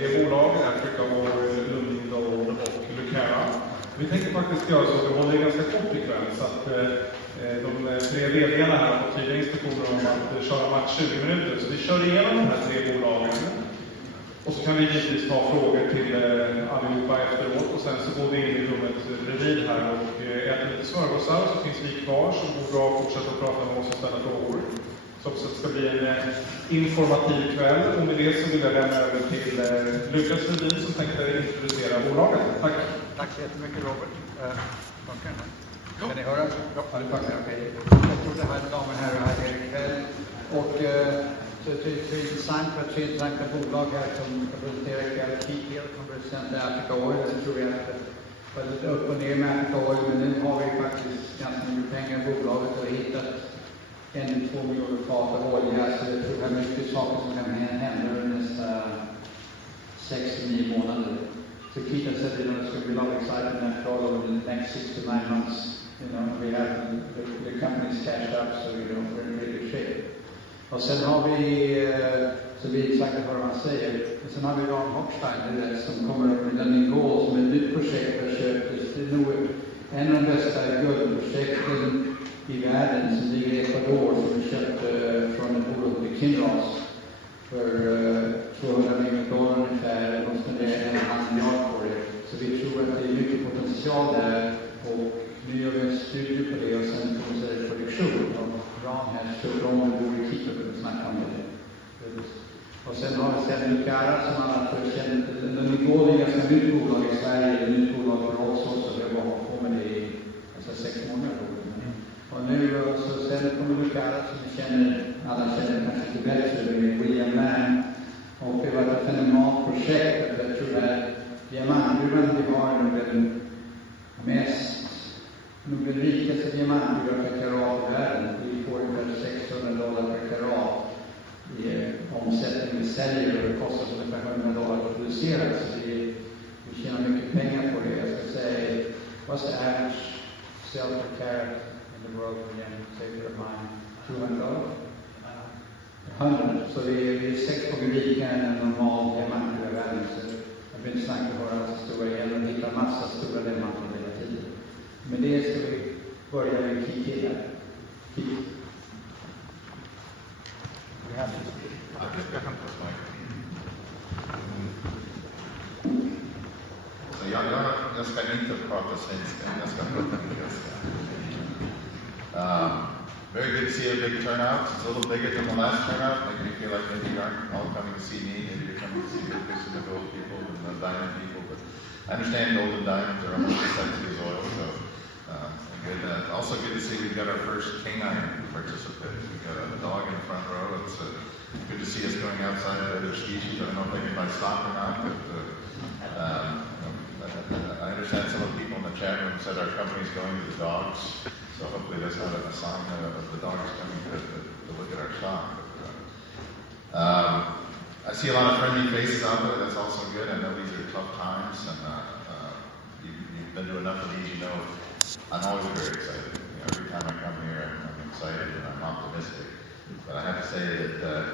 Det är bolag, Africa-oil-corp och Lucara. Vi tänkte faktiskt göra så att vi håller ganska kort ikväll, så att de 3 vd:arna här har tydliga instruktioner om att köra max 20 minuter. Så vi kör igenom de här 3 bolagen. Och så kan vi givetvis ta frågor till allihopa efteråt. Och sen så går vi in i rummet bredvid här och äter lite smörgåsar. Så finns vi kvar som går bra att fortsätta prata med oss och ställa frågor. Så också det ska bli en informativ kväll. Och med det så vill jag lämna över till Lukas Rubin som tänkte introducera bolaget. Tack. Tack så jättemycket, Robert. Funkar det? Kan ni höra? Ja, det funkar. Okej. Jag tror det här damer och herrar här ikväll. Och så det är intressant för att se intressanta bolag här som representerar ikväll. Tidigare som representerar Africa-oil. Det tror jag att det var lite upp och ner med Africa-oil. Men nu har vi faktiskt ganska mycket pengar i bolaget och hittat 1-2 miljoner fat av olja. Så jag tror det är mycket saker som kan hända under nästa 6-9 månader. So Keita said, it's going to be a lot of excitement after all over the next 6 to 9 months. We have the company's cashed up, so we're in pretty good shape. Och sen har vi, så vi exakt vad man säger, och sen har vi Ron Hochstein som kommer upp med den nivå som ett nytt projekt har köptes. Det är nog en av de bästa guldprojekten i världen som ligger i Ecuador som vi köpte från ett bolag till Kinross för $200 miljoner ungefär, och spenderar 1,5 miljard på det. Så vi tror att det är mycket potential där, och nu gör vi en studie på det och sen kommer det produktion. Och Ron här köper om och bor i Keita för att snacka om det. Och sen har vi sen Lucara som alla känner till. De går i ganska nytt bolag i Sverige, ett nytt bolag för oss också. Vi har bara på med det i 6 månader. Och nu så sen kommer Lucara som vi känner, alla känner kanske inte bättre, med William Mann. Och det var ett fenomenalt projekt. Jag tror att diamantgruvan vi har nog den rikaste diamantgruvan per karat i världen. Vi får ungefär $600 per karat i omsättning vi säljer, och det kostar ungefär $100 att producera. Så vi tjänar mycket pengar på det. Jag ska säga, what's the average sell per carat in the world again? Say it of mine, $200? 100. Så vi är 6 gånger rikare än en normal diamantgruva i världen. Så jag vill inte snacka våra stora igen och hitta massa stora diamanter hela tiden. Men det ska vi börja med Keita här. Keita. Så jag ska inte prata svenska, jag ska prata engelska. Very good to see a big turnout. It's a little bigger than the last turnout. Making me feel like maybe you aren't all coming to see me, maybe you're coming to see Lucas and the gold people and the diamond people. But I understand gold and diamonds are almost as sexy as oil, so good. Also good to see we've got our first canine participant. We've got a dog in the front row. It's good to see us going outside of other species. I don't know if they can buy stock or not, but I understand some of the people in the chat room said our company's going to the dogs. So hopefully that's not a sign of the dogs coming to look at our stock. I see a lot of friendly faces out there. That's also good. I know these are tough times, and you've been to enough of these. You know, I'm always very excited. Every time I come here, I'm excited and I'm optimistic. But I have to say that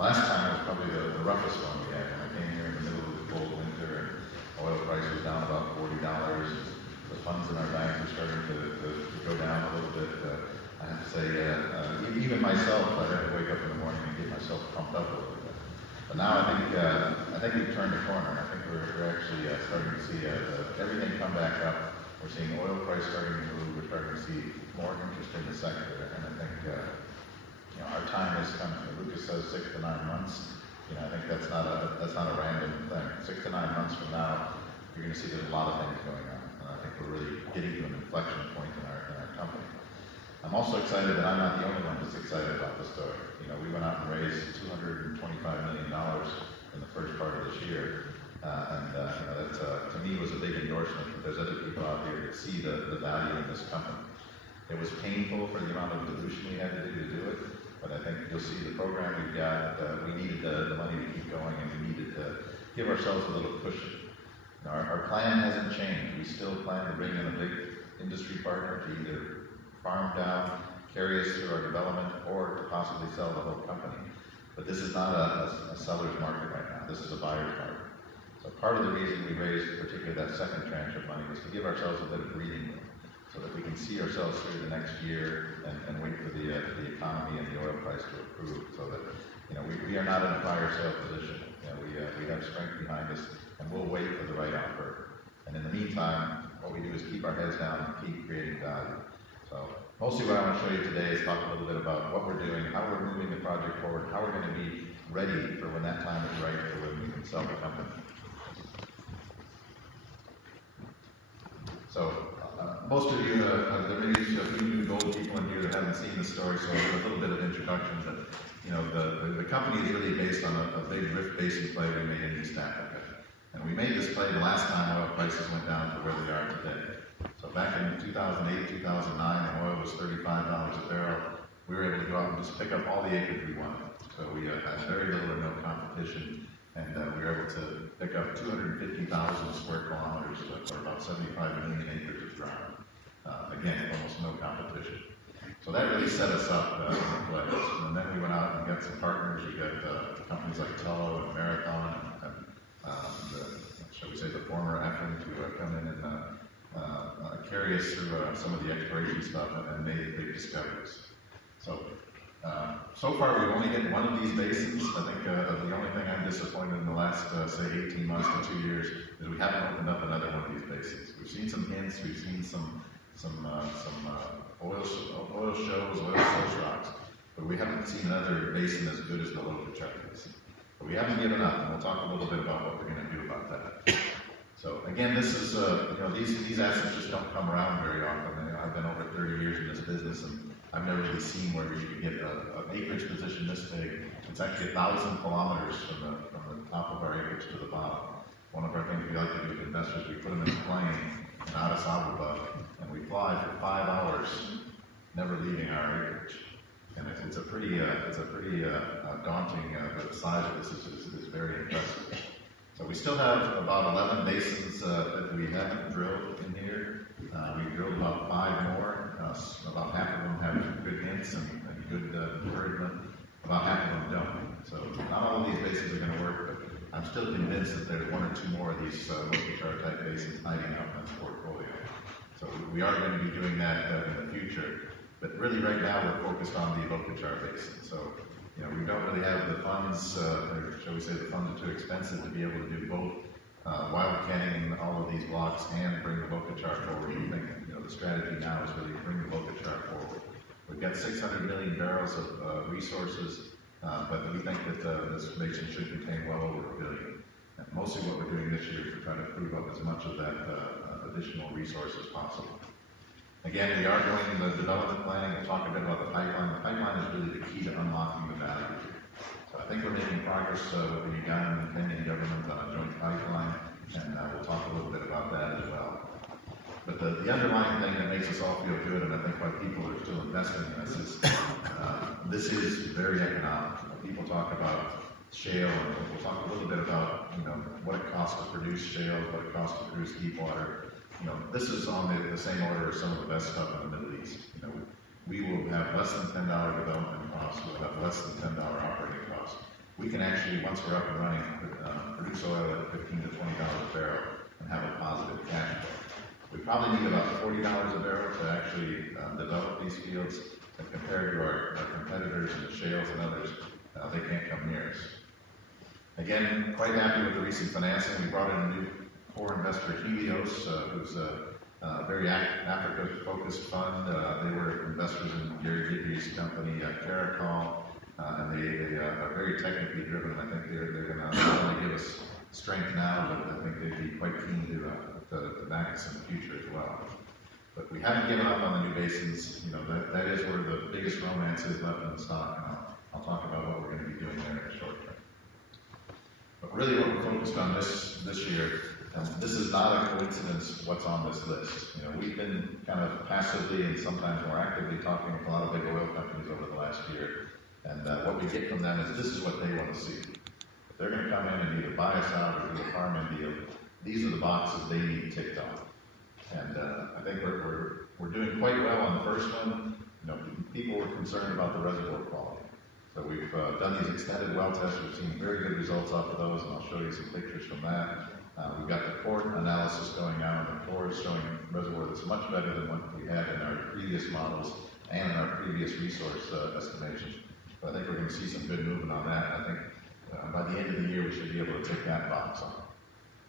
last time was probably the roughest one we had. When I came here in the middle of the cold winter, and oil price was down about $40. The funds in our bank were starting to go down a little bit. I have to say, even myself, I had to wake up in the morning and get myself pumped up a little bit. But now I think we've turned the corner. I think we're actually starting to see everything come back up. We're seeing oil price starting to move. We're starting to see more interest in the sector, and I think our time is coming. Lucas says 6 to 9 months. I think that's not a random thing. 6 to 9 months from now, you're going to see there's a lot of things going on. I think we're really getting to an inflection point in our company. I'm also excited that I'm not the only one that's excited about the story. We went out and raised $225 million in the first part of this year, and that to me was a big endorsement that there's other people out there that see the value in this company. It was painful for the amount of dilution we had to do it, but I think you'll see the program we've got. We needed the money to keep going, and we needed to give ourselves a little cushion. Our plan hasn't changed. We still plan to bring in a big industry partner to either farm down, carry us through our development, or to possibly sell the whole company. But this is not a seller's market right now. This is a buyer's market. So part of the reason we raised particularly that second tranche of money was to give ourselves a bit of breathing room so that we can see ourselves through the next year and wait for the economy and the oil price to improve so that, we are not in a fire sale position. We have strength behind us and we'll wait for the right offer. And in the meantime, what we do is keep our heads down and keep creating value. So mostly what I want to show you today is talk a little bit about what we're doing, how we're moving the project forward, how we're going to be ready for when that time is right for when we can sell the company. So most of you, there may be a few new gold people in here that haven't seen the story, so a little bit of introduction. But the company is really based on a big Rift Basin play we made in East Africa. And we made this play the last time oil prices went down to where they are today. So back in 2008, 2009, when oil was $35 a barrel, we were able to go out and just pick up all the acreage we wanted. So we had very little or no competition, and we were able to pick up 250,000 square kilometers, or about 75 million acres of ground. Again, almost no competition. So that really set us up in the place. And then we went out and got some partners. We got companies like Tullow and Marathon, and shall we say the former African to come in and carry us through some of the exploration stuff and made big discoveries. So far we've only hit one of these basins. I think the only thing I'm disappointed in the last, say, 18 months to 2 years is we haven't opened up another one of these basins. We've seen some hints, we've seen some oil shows, oil source rocks, but we haven't seen another basin as good as the Africa-oil-corp basin. But we haven't given up, and we'll talk a little bit about what we're going to do about that. So again, this is, these assets just don't come around very often. I've been over 30 years in this business, and I've never really seen where you can get an acreage position this big. It's actually 1,000 kilometers from the top of our acreage to the bottom. One of our things we like to do with investors, we put them in a plane in Addis Ababa, and we fly for 5 hours, never leaving our acreage. And it's a pretty daunting, but the size of this is very impressive. So we still have about 11 basins that we haven't drilled in here. We've drilled about 5 more. About half of them have good hints and good encouragement. About half of them don't. So not all of these basins are going to work, but I'm still convinced that there's 1 or 2 more of these Africa-oil-corp type basins hiding out in this portfolio. So we are going to be doing that in the future. But really right now we're focused on the Africa-oil-corp basin. So we don't really have the funds, or shall we say the funds are too expensive to be able to do both wildcatting all of these blocks and bring the Africa-oil-corp forward. We think the strategy now is really bring the Africa-oil-corp forward. We've got 600 million barrels of resources, but we think that this basin should contain well over 1 billion. And mostly what we're doing this year is to try to prove up as much of that additional resource as possible. Again, we are going in the development planning. We'll talk a bit about the pipeline. The pipeline is really the key to unlocking the value here. So I think we're making progress with the Ugandan and Kenyan government on a joint pipeline, and we'll talk a little bit about that as well. But the underlying thing that makes us all feel good, and I think why people are still investing in this is very economic. People talk about shale, and we'll talk a little bit about what it costs to produce shale, what it costs to produce deep water. This is on the same order as some of the best stuff in the Middle East. We will have less than $10 development costs. We'll have less than $10 operating costs. We can actually, once we're up and running, produce oil at $15 to $20 a barrel and have a positive cash flow. We probably need about $40 a barrel to actually develop these fields, and compared to our competitors and the shales and others, they can't come near us. Again, quite happy with the recent financing. We brought in a new core investor, Helios, who's a very Africa-focused fund. They were investors in Gary Gibby's company, Africa-oil-corp, and they are very technically driven. I think they're going to not only give us strength now, but I think they'd be quite keen to back us in the future as well. But we haven't given up on the new basins. That is where the biggest romance is left in the stock, and I'll talk about what we're going to be doing there in the short term. But really what we're focused on this year, this is not a coincidence what's on this list. We've been kind of passively and sometimes more actively talking with a lot of big oil companies over the last year, and what we get from them is this is what they want to see. If they're going to come in and either buy us out or do a farm-in deal, these are the boxes they need ticked off. And I think we're doing quite well on the first one. People were concerned about the reservoir quality. So we've done these extended well tests. We've seen very good results off of those, and I'll show you some pictures from that. We've got the core analysis going on, and the core is showing a reservoir that's much better than what we had in our previous models and in our previous resource estimations. So I think we're going to see some good movement on that. I think by the end of the year, we should be able to tick that box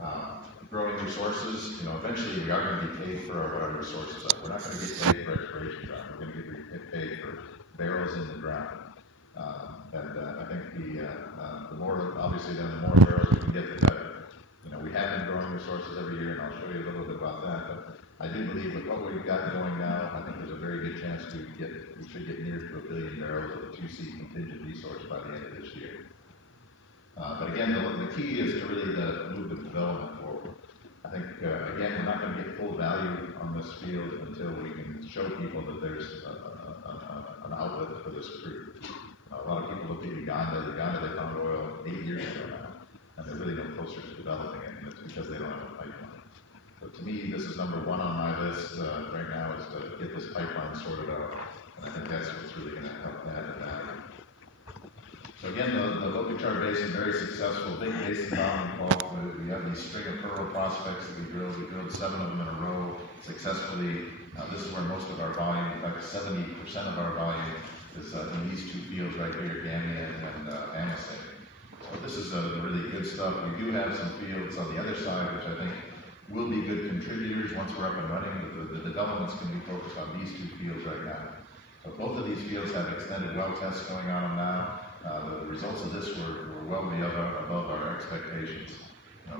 on. Growing resources, eventually we are going to be paid for what our resources are. We're not going to get paid for exploration ground. We're going to get paid for barrels in the ground. I think the more, obviously, then the more barrels we can get, the better. We have been growing resources every year, and I'll show you a little bit about that. But I do believe with what we've got going now, I think there's a very good chance we should get near to 1 billion barrels of a 2C contingent resource by the end of this year. But again, the key is to really move the development forward. I think, again, we're not going to get full value on this field until we can show people that there's an outlet for this crude. A lot of people look at Uganda. They found oil 8 years ago now, and they're really no closer to developing it, and it's because they don't have a pipeline. So to me, this is number one on my list right now, is to get this pipeline sorted out, and I think that's what's really going to help add the value. So again, the Lokichar Basin, very successful, big basin bounding fault. We have these string of pearl prospects that we drilled. We drilled 7 of them in a row successfully. This is where most of our volume, in fact 70% of our volume is in these 2 fields right here, Gambia and Amazon. So this is really good stuff. We do have some fields on the other side, which I think will be good contributors once we're up and running, but the development's going to be focused on these 2 fields right now. So both of these fields have extended well tests going on them now. The results of this were well above our expectations.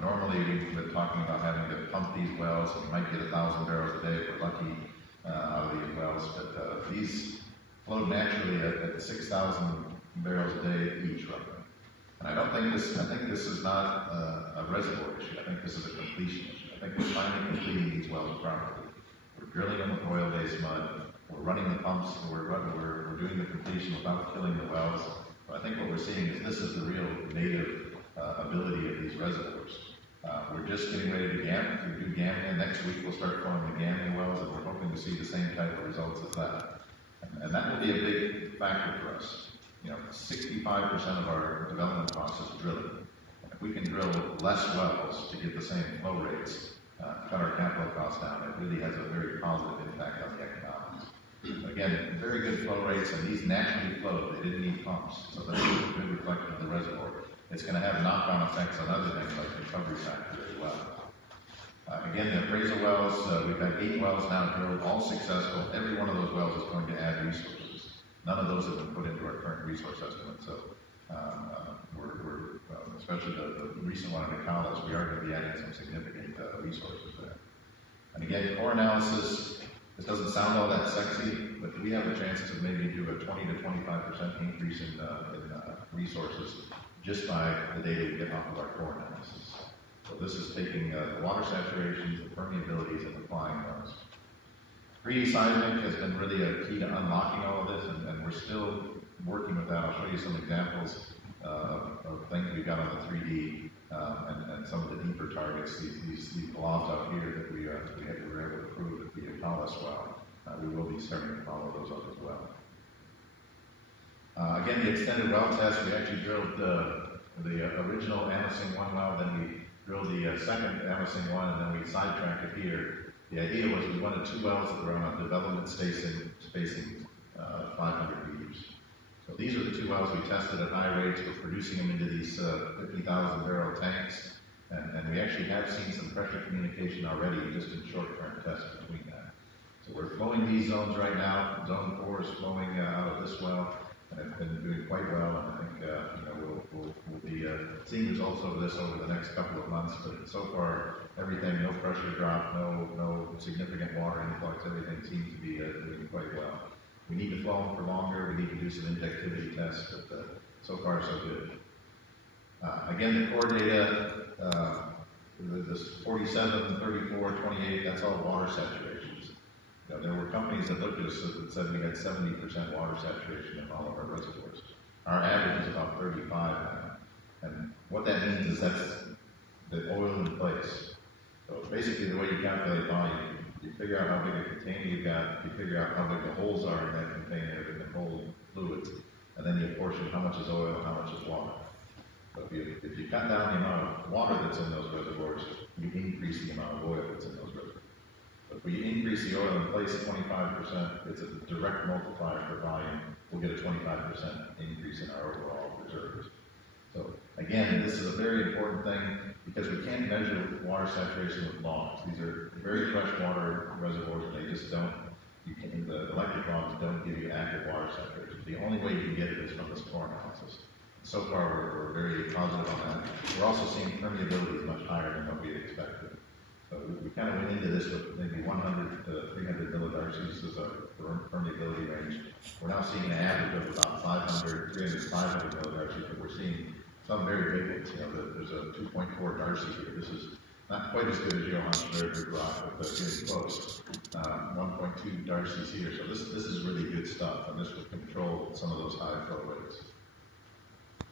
Normally we've been talking about having to pump these wells, and we might get 1,000 barrels a day if we're lucky out of these wells, but these flowed naturally at 6,000 barrels a day each roughly. And I think this is not a reservoir issue. I think this is a completion issue. I think we're finally completing these wells properly. We're drilling them with oil-based mud. We're running the pumps. We're doing the completion without killing the wells. But I think what we're seeing is this is the real native ability of these reservoirs. We're just getting ready to do Gambia. Next week we'll start flowing the Gambia wells, and we're hoping to see the same type of results as that. And that will be a big factor for us. 65% of our development cost is drilling. If we can drill less wells to get the same flow rates, cut our capital costs down, it really has a very positive impact on the economics. Again, very good flow rates, and these naturally flowed. They didn't need pumps, so that's a good reflection of the reservoir. It's going to have knock-on effects on other things like recovery factor as well. Again, the appraisal wells, we've had 8 wells now drilled, all successful. Every one of those wells is going to add resources. None of those have been put into our current resource estimate, so especially the recent one in Nicolas, we are going to be adding some significant resources there. And again, core analysis, this doesn't sound all that sexy, but we have a chance to maybe do a 20 to 25% increase in resources just by the data we get off of our core analysis. So this is taking the water saturations, the permeabilities, and applying those. 3D seismic has been really a key to unlocking all of this, and we're still working with that. I'll show you some examples of things we've got on the 3D and some of the deeper targets. These blobs out here that we were able to prove at the Nicolas well. We will be starting to follow those up as well. Again, the extended well test, we actually drilled the original Amazon 1 well, then we drilled the second Amazon 1, and then we sidetracked it here. The idea was we wanted 2 wells that were on development spacing 500 meters. So these are the 2 wells we tested at high rates. We're producing them into these 50,000 barrel tanks, and we actually have seen some pressure communication already just in short-term tests between that. So we're flowing these zones right now. Zone 4 is flowing out of this well, and it's been doing quite well, and I think we'll be seeing results of this over the next couple of months, but so far everything, no pressure drop, no significant water influx, everything seems to be doing quite well. We need to flow them for longer, we need to do some injectivity tests, but so far so good. Again, the core data, this 47, 34, 28, that's all water saturations. There were companies that looked at us that said we had 70% water saturation in all of our reservoirs. Our average is about 35 now. And what that means is that's the oil in place. So basically the way you calculate volume, you figure out how big a container you've got, you figure out how big the holes are in that container that can hold fluids, and then you apportion how much is oil and how much is water. So if you cut down the amount of water that's in those reservoirs, you increase the amount of oil that's in those reservoirs. But if we increase the oil in place 25%, it's a direct multiplier for volume. We'll get a 25% increase in our overall reserves. So again, this is a very important thing because we can't measure water saturation with logs. These are very fresh water reservoirs, and they just don't. The electric logs don't give you accurate water saturation. The only way you can get it is from this core analysis. So far, we're very positive on that. We're also seeing permeability is much higher than what we had expected. So we kind of went into this with maybe 100 to 300 millidarcies as a permeability range. We're now seeing an average of about 500, 300, 500 millidarcies, but we're seeing some very big ones. There's a 2.4 darcy here. This is not quite as good as Johann's very big rock, but getting close. 1.2 darcies here. So this is really good stuff, and this will control some of those high flow rates.